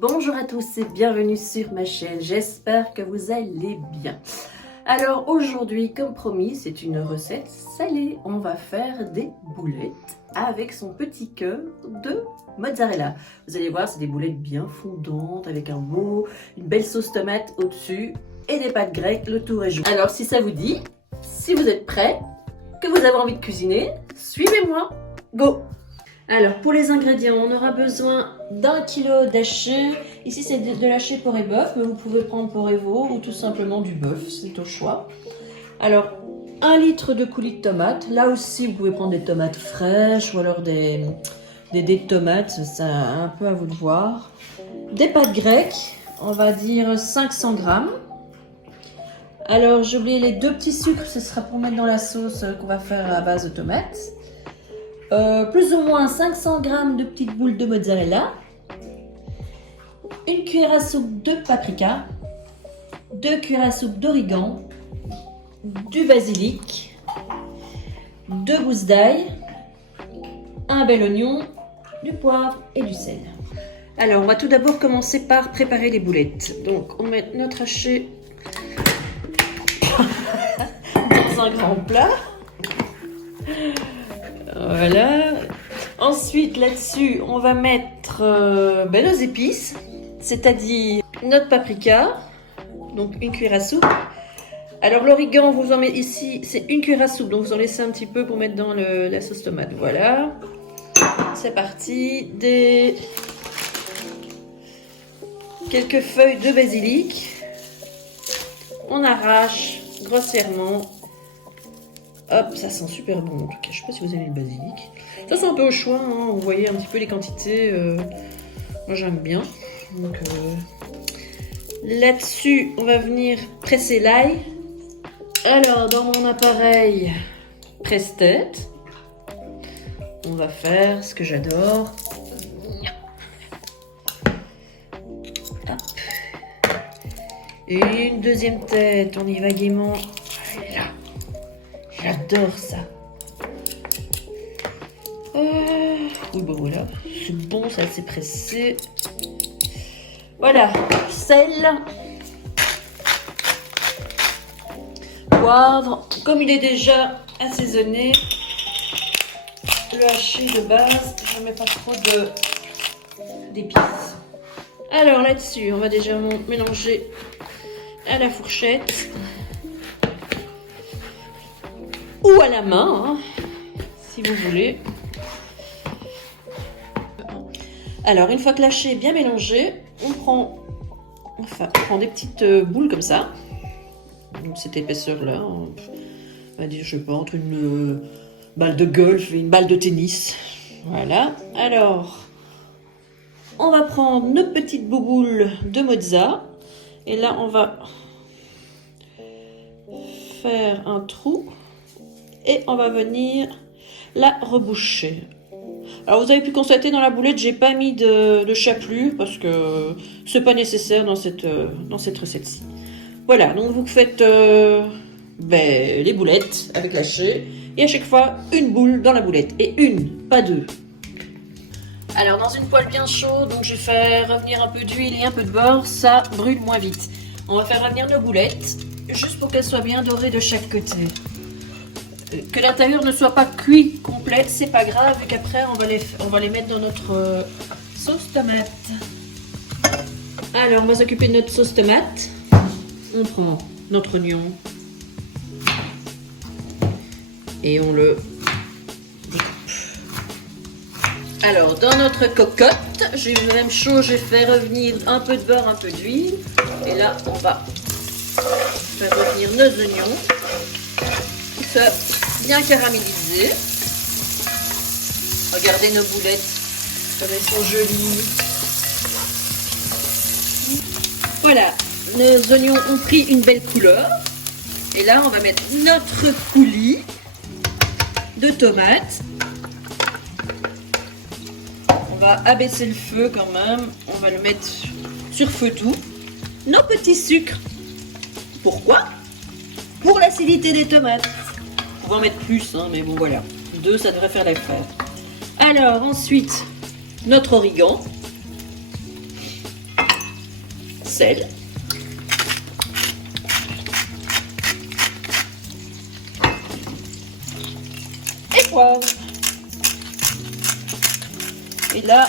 bonjour à tous et bienvenue sur ma chaîne, j'espère que vous allez bien. Alors aujourd'hui, comme promis, c'est une recette salée. On va faire des boulettes avec son petit cœur de mozzarella. Vous allez voir, c'est des boulettes bien fondantes avec une belle sauce tomate au-dessus et des pâtes grecques, le tour est joué. Alors si ça vous dit, si vous êtes prêts, que vous avez envie de cuisiner, suivez-moi, go! Alors pour les ingrédients, on aura besoin d'1 kg d'haché. Ici c'est de l'haché porc et bœuf, mais vous pouvez prendre porc et veau ou tout simplement du bœuf, c'est au choix. Alors 1 litre de coulis de tomates. Là aussi vous pouvez prendre des tomates fraîches ou alors des dés de tomates, ça un peu à vous de voir. Des pâtes grecques, on va dire 500 grammes. Alors j'ai oublié les 2 petits sucres, ce sera pour mettre dans la sauce qu'on va faire à base de tomates. Plus ou moins 500 g de petites boules de mozzarella, une cuillère à soupe de paprika, 2 cuillères à soupe d'origan, du basilic, 2 gousses d'ail, un bel oignon, du poivre et du sel. Alors on va tout d'abord commencer par préparer les boulettes. Donc on met notre haché dans un grand plat. Voilà. Ensuite, là-dessus, on va mettre nos épices, c'est-à-dire notre paprika, donc une cuillère à soupe. Alors l'origan, vous en mettez ici, c'est une cuillère à soupe, donc vous en laissez un petit peu pour mettre dans la sauce tomate. Voilà. C'est parti. Quelques feuilles de basilic. On arrache grossièrement. Hop, ça sent super bon en tout cas. Je sais pas si vous aimez le basilic. Ça sent un peu au choix, hein. Vous voyez un petit peu les quantités. Moi j'aime bien. Donc là-dessus, on va venir presser l'ail. Alors dans mon appareil presse-tête, on va faire ce que j'adore. Hop. Et une deuxième tête, on y va gaiement. Là. J'adore ça. Oui, bon voilà. C'est bon, c'est assez pressé. Voilà. Sel. Poivre. Comme il est déjà assaisonné, le haché de base, je ne mets pas trop d'épices. Alors là-dessus, on va déjà mélanger à la fourchette. Ou à la main, hein, si vous voulez. Alors, une fois que l'haché est bien mélangé, on prend des petites boules comme ça. Donc, cette épaisseur-là, on va dire, je sais pas, entre une balle de golf et une balle de tennis. Voilà. Alors, on va prendre nos petites bouboules de mozza. Et là, on va faire un trou. Et on va venir la reboucher. Alors vous avez pu constater dans la boulette, j'ai pas mis de chapelure parce que c'est pas nécessaire dans cette recette-ci. Voilà, donc vous faites les boulettes avec l'haché et à chaque fois une boule dans la boulette et une, pas deux. Alors dans une poêle bien chaude, donc je vais faire revenir un peu d'huile et un peu de beurre, ça brûle moins vite. On va faire revenir nos boulettes juste pour qu'elles soient bien dorées de chaque côté. Que l'intérieur ne soit pas cuit complet, c'est pas grave, et qu'après on va les mettre dans notre sauce tomate. Alors on va s'occuper de notre sauce tomate. On prend notre oignon et on le découpe. Alors dans notre cocotte, j'ai eu même chose, j'ai fait revenir un peu de beurre, un peu d'huile, et là on va faire revenir nos oignons. Bien caramélisé. Regardez nos boulettes, comme elles sont jolies. Voilà, nos oignons ont pris une belle couleur. Et là, on va mettre notre coulis de tomates. On va abaisser le feu quand même. On va le mettre sur feu doux. Nos petits sucres. Pourquoi? Pour l'acidité des tomates. On va en mettre plus, hein, mais bon voilà. 2, ça devrait faire l'affaire. Alors ensuite, notre origan. sel. Et poivre. Et là,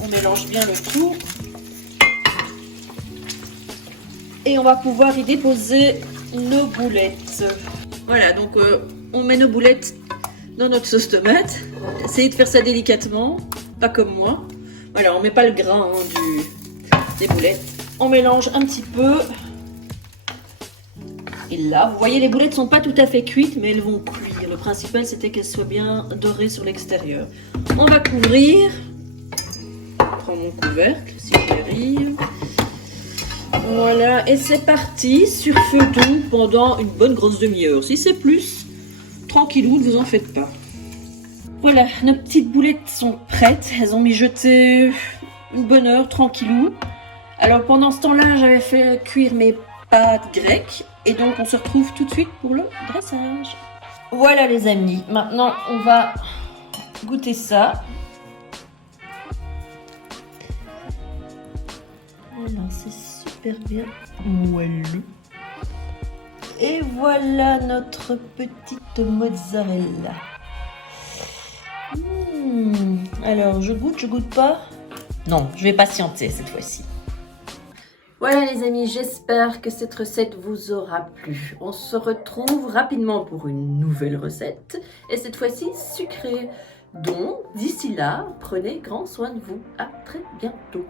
on mélange bien le tout. Et on va pouvoir y déposer nos boulettes. Voilà, donc on met nos boulettes dans notre sauce tomate. Essayez de faire ça délicatement, pas comme moi. Voilà, on met pas le gras des boulettes. On mélange un petit peu. Et là, vous voyez, les boulettes sont pas tout à fait cuites, mais elles vont cuire. Le principal, c'était qu'elles soient bien dorées sur l'extérieur. On va couvrir. Je prends mon couvercle, si j'y arrive. Voilà, et c'est parti sur feu doux pendant une bonne grosse demi-heure. Si c'est plus, tranquillou, ne vous en faites pas. Voilà, nos petites boulettes sont prêtes. Elles ont mijoté une bonne heure, tranquillou. Alors pendant ce temps-là, j'avais fait cuire mes pâtes grecques. Et donc on se retrouve tout de suite pour le dressage. Voilà les amis, maintenant on va goûter ça. Alors c'est super bien moelleux. Et voilà notre petite mozzarella. Alors je goûte pas? Non, je vais patienter cette fois-ci. Voilà les amis, j'espère que cette recette vous aura plu. On se retrouve rapidement pour une nouvelle recette, et cette fois-ci sucrée. Donc d'ici là, prenez grand soin de vous. À très bientôt.